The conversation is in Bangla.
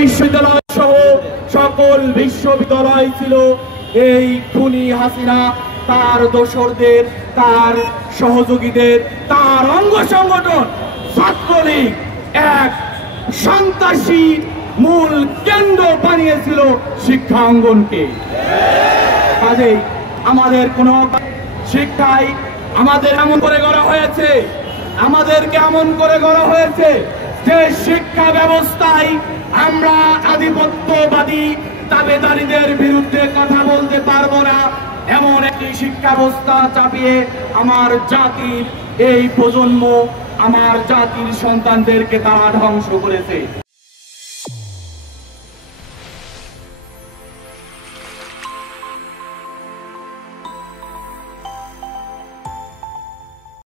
বিশ্ববিদ্যালয় সহ সকল বিশ্ববিদ্যালয় ছিল এই খুনি হাসিনা তার দোসরদের, তার সহযোগীদের, তার অঙ্গ সংগঠন ছাত্রলীগ এক সন্ত্রাসী মূল কেন্দ্র বানিয়েছিল শিক্ষা অঙ্গনকে। কাজেই আমাদের কোন শিক্ষায় আমাদের এমন করে গড়া হয়েছে, আমাদেরকে এমন করে গড়া হয়েছে যে শিক্ষা ব্যবস্থায় আমরা আধিপত্যবাদী দাবেদারীদের বিরুদ্ধে কথা বলতে পারবো না, এমন একটি শিক্ষা ব্যবস্থা চাপিয়ে আমার জাতির এই প্রজন্ম, আমার জাতির সন্তানদেরকে তারা ধ্বংস করেছে।